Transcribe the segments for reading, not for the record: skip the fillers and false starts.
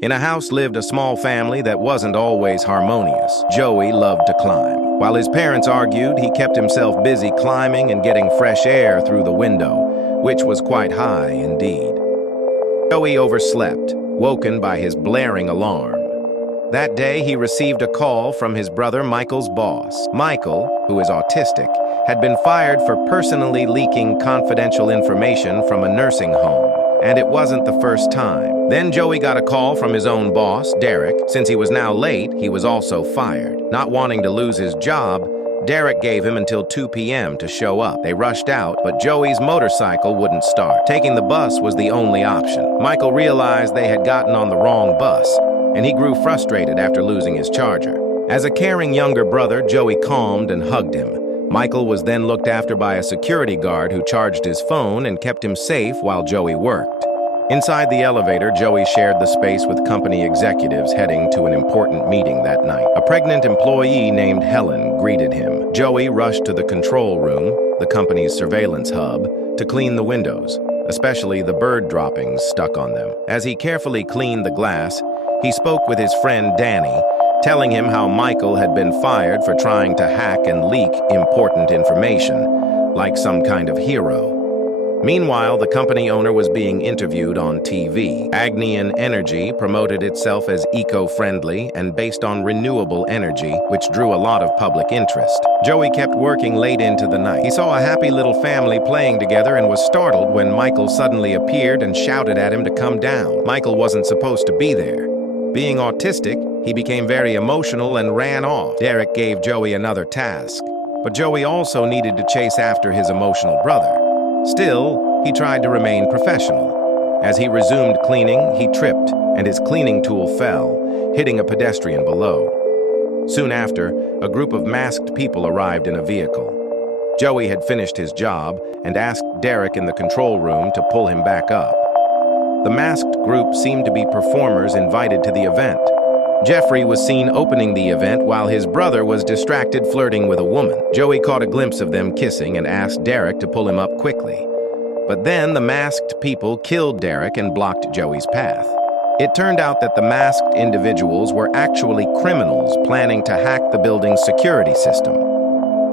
In a house lived a small family that wasn't always harmonious. Joey loved to climb. While his parents argued, he kept himself busy climbing and getting fresh air through the window, which was quite high indeed. Joey overslept, woken by his blaring alarm. That day, he received a call from his brother Michael's boss. Michael, who is autistic, had been fired for personally leaking confidential information from a nursing home. And it wasn't the first time. Then Joey got a call from his own boss, Derek. Since he was now late, he was also fired. Not wanting to lose his job, Derek gave him until 2 p.m. to show up. They rushed out, but Joey's motorcycle wouldn't start. Taking the bus was the only option. Michael realized they had gotten on the wrong bus, and he grew frustrated after losing his charger. As a caring younger brother, Joey calmed and hugged him. Michael was then looked after by a security guard who charged his phone and kept him safe while Joey worked. Inside the elevator, Joey shared the space with company executives heading to an important meeting that night. A pregnant employee named Helen greeted him. Joey rushed to the control room, the company's surveillance hub, to clean the windows, especially the bird droppings stuck on them. As he carefully cleaned the glass, he spoke with his friend Danny, telling him how Michael had been fired for trying to hack and leak important information, like some kind of hero. Meanwhile, the company owner was being interviewed on TV. Agnian Energy promoted itself as eco-friendly and based on renewable energy, which drew a lot of public interest. Joey kept working late into the night. He saw a happy little family playing together and was startled when Michael suddenly appeared and shouted at him to come down. Michael wasn't supposed to be there. Being autistic, he became very emotional and ran off. Derek gave Joey another task, but Joey also needed to chase after his emotional brother. Still, he tried to remain professional. As he resumed cleaning, he tripped, and his cleaning tool fell, hitting a pedestrian below. Soon after, a group of masked people arrived in a vehicle. Joey had finished his job and asked Derek in the control room to pull him back up. The masked group seemed to be performers invited to the event. Jeffrey was seen opening the event while his brother was distracted flirting with a woman. Joey caught a glimpse of them kissing and asked Derek to pull him up quickly. But then the masked people killed Derek and blocked Joey's path. It turned out that the masked individuals were actually criminals planning to hack the building's security system.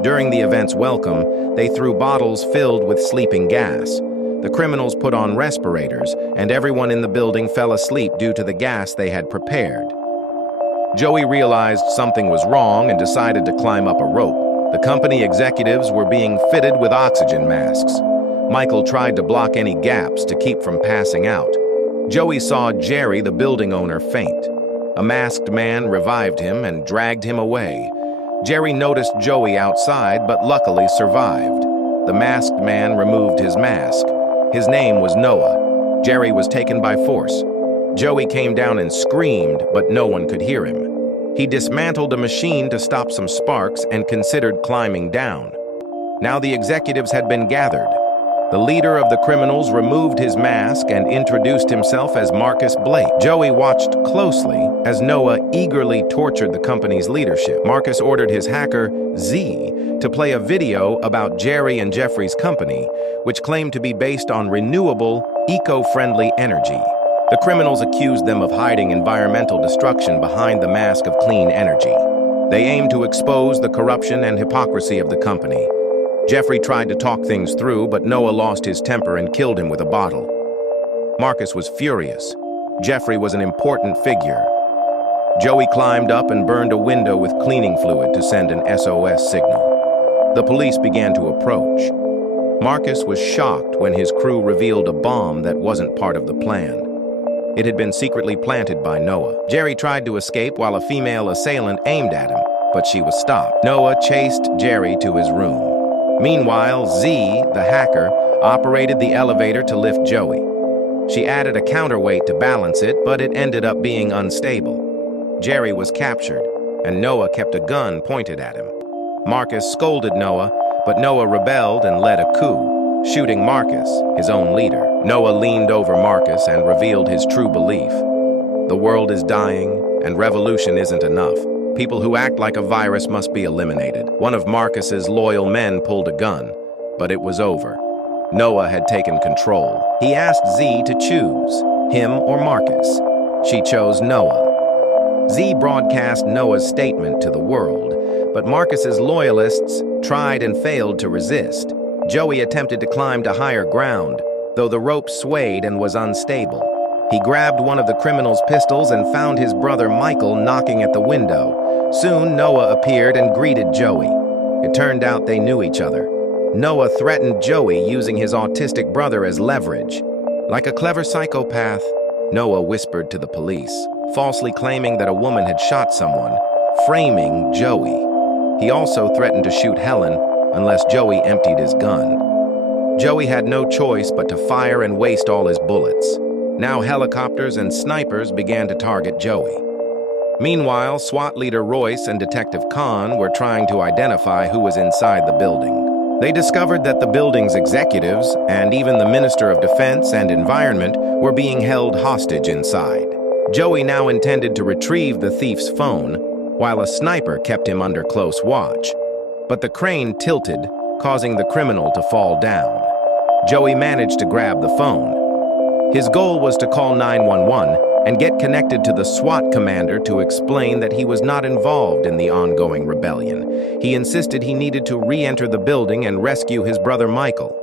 During the event's welcome, they threw bottles filled with sleeping gas. The criminals put on respirators, and everyone in the building fell asleep due to the gas they had prepared. Joey realized something was wrong and decided to climb up a rope. The company executives were being fitted with oxygen masks. Michael tried to block any gaps to keep from passing out. Joey saw Jerry, the building owner, faint. A masked man revived him and dragged him away. Jerry noticed Joey outside, but luckily survived. The masked man removed his mask. His name was Noah. Jerry was taken by force. Joey came down and screamed, but no one could hear him. He dismantled a machine to stop some sparks and considered climbing down. Now the executives had been gathered. The leader of the criminals removed his mask and introduced himself as Marcus Blake. Joey watched closely as Noah eagerly tortured the company's leadership. Marcus ordered his hacker, Z, to play a video about Jerry and Jeffrey's company, which claimed to be based on renewable, eco-friendly energy. The criminals accused them of hiding environmental destruction behind the mask of clean energy. They aimed to expose the corruption and hypocrisy of the company. Jeffrey tried to talk things through, but Noah lost his temper and killed him with a bottle. Marcus was furious. Jeffrey was an important figure. Joey climbed up and burned a window with cleaning fluid to send an SOS signal. The police began to approach. Marcus was shocked when his crew revealed a bomb that wasn't part of the plan. It had been secretly planted by Noah. Jerry tried to escape while a female assailant aimed at him, but she was stopped. Noah chased Jerry to his room. Meanwhile, Z, the hacker, operated the elevator to lift Joey. She added a counterweight to balance it, but it ended up being unstable. Jerry was captured, and Noah kept a gun pointed at him. Marcus scolded Noah, but Noah rebelled and led a coup, shooting Marcus, his own leader. Noah leaned over Marcus and revealed his true belief. The world is dying, and revolution isn't enough. People who act like a virus must be eliminated. One of Marcus's loyal men pulled a gun, but it was over. Noah had taken control. He asked Z to choose, him or Marcus. She chose Noah. Z broadcast Noah's statement to the world, but Marcus's loyalists tried and failed to resist. Joey attempted to climb to higher ground, though the rope swayed and was unstable. He grabbed one of the criminal's pistols and found his brother Michael knocking at the window. Soon, Noah appeared and greeted Joey. It turned out they knew each other. Noah threatened Joey using his autistic brother as leverage. Like a clever psychopath, Noah whispered to the police, falsely claiming that a woman had shot someone, framing Joey. He also threatened to shoot Helen unless Joey emptied his gun. Joey had no choice but to fire and waste all his bullets. Now helicopters and snipers began to target Joey. Meanwhile, SWAT leader Royce and Detective Khan were trying to identify who was inside the building. They discovered that the building's executives and even the Minister of Defense and Environment were being held hostage inside. Joey now intended to retrieve the thief's phone, while a sniper kept him under close watch. But the crane tilted, causing the criminal to fall down. Joey managed to grab the phone. His goal was to call 911 and get connected to the SWAT commander to explain that he was not involved in the ongoing rebellion. He insisted he needed to re-enter the building and rescue his brother Michael.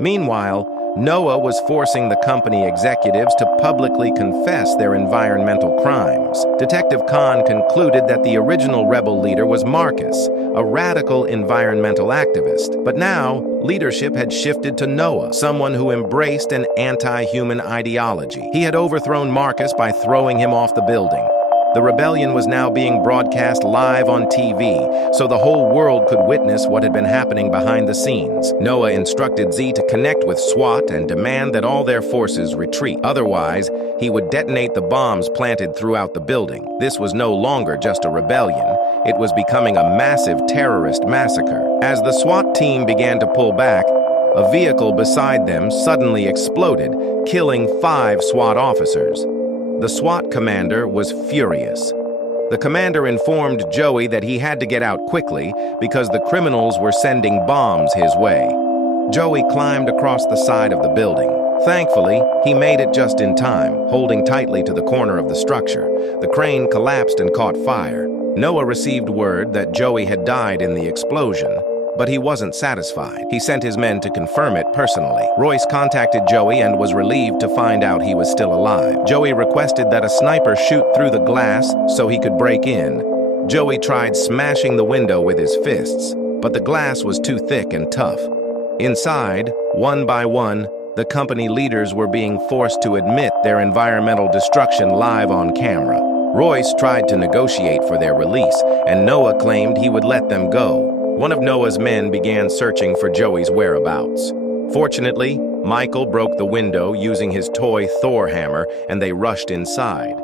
Meanwhile, Noah was forcing the company executives to publicly confess their environmental crimes. Detective Khan concluded that the original rebel leader was Marcus, a radical environmental activist. But now, leadership had shifted to Noah, someone who embraced an anti-human ideology. He had overthrown Marcus by throwing him off the building. The rebellion was now being broadcast live on TV, so the whole world could witness what had been happening behind the scenes. Noah instructed Z to connect with SWAT and demand that all their forces retreat. Otherwise, he would detonate the bombs planted throughout the building. This was no longer just a rebellion. It was becoming a massive terrorist massacre. As the SWAT team began to pull back, a vehicle beside them suddenly exploded, killing 5 SWAT officers. The SWAT commander was furious. The commander informed Joey that he had to get out quickly because the criminals were sending bombs his way. Joey climbed across the side of the building. Thankfully, he made it just in time, holding tightly to the corner of the structure. The crane collapsed and caught fire. Noah received word that Joey had died in the explosion, but he wasn't satisfied. He sent his men to confirm it personally. Royce contacted Joey and was relieved to find out he was still alive. Joey requested that a sniper shoot through the glass so he could break in. Joey tried smashing the window with his fists, but the glass was too thick and tough. Inside, one by one, the company leaders were being forced to admit their environmental destruction live on camera. Royce tried to negotiate for their release, and Noah claimed he would let them go. One of Noah's men began searching for Joey's whereabouts. Fortunately, Michael broke the window using his toy Thor hammer, and they rushed inside.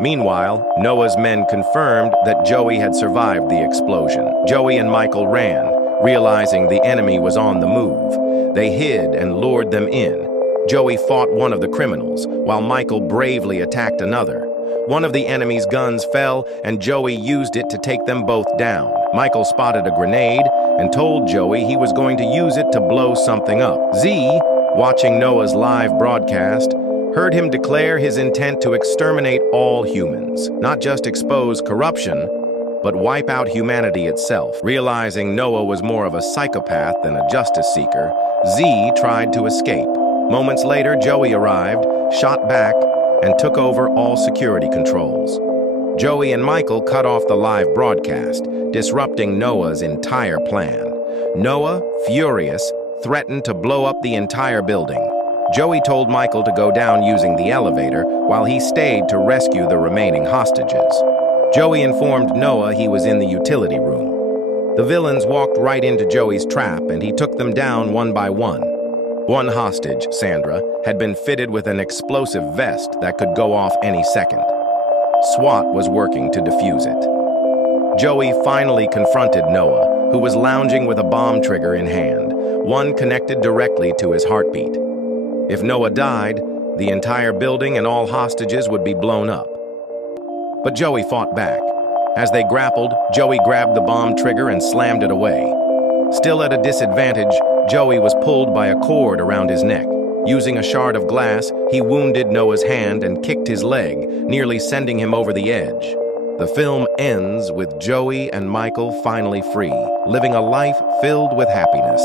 Meanwhile, Noah's men confirmed that Joey had survived the explosion. Joey and Michael ran, realizing the enemy was on the move. They hid and lured them in. Joey fought one of the criminals, while Michael bravely attacked another. One of the enemy's guns fell, and Joey used it to take them both down. Michael spotted a grenade and told Joey he was going to use it to blow something up. Z, watching Noah's live broadcast, heard him declare his intent to exterminate all humans, not just expose corruption, but wipe out humanity itself. Realizing Noah was more of a psychopath than a justice seeker, Z tried to escape. Moments later, Joey arrived, shot back, and took over all security controls. Joey and Michael cut off the live broadcast, disrupting Noah's entire plan. Noah, furious, threatened to blow up the entire building. Joey told Michael to go down using the elevator while he stayed to rescue the remaining hostages. Joey informed Noah he was in the utility room. The villains walked right into Joey's trap, and he took them down one by one. One hostage, Sandra, had been fitted with an explosive vest that could go off any second. SWAT was working to defuse it. Joey finally confronted Noah, who was lounging with a bomb trigger in hand, one connected directly to his heartbeat. If Noah died, the entire building and all hostages would be blown up. But Joey fought back. As they grappled, Joey grabbed the bomb trigger and slammed it away. Still at a disadvantage, Joey was pulled by a cord around his neck. Using a shard of glass, he wounded Noah's hand and kicked his leg, nearly sending him over the edge. The film ends with Joey and Michael finally free, living a life filled with happiness.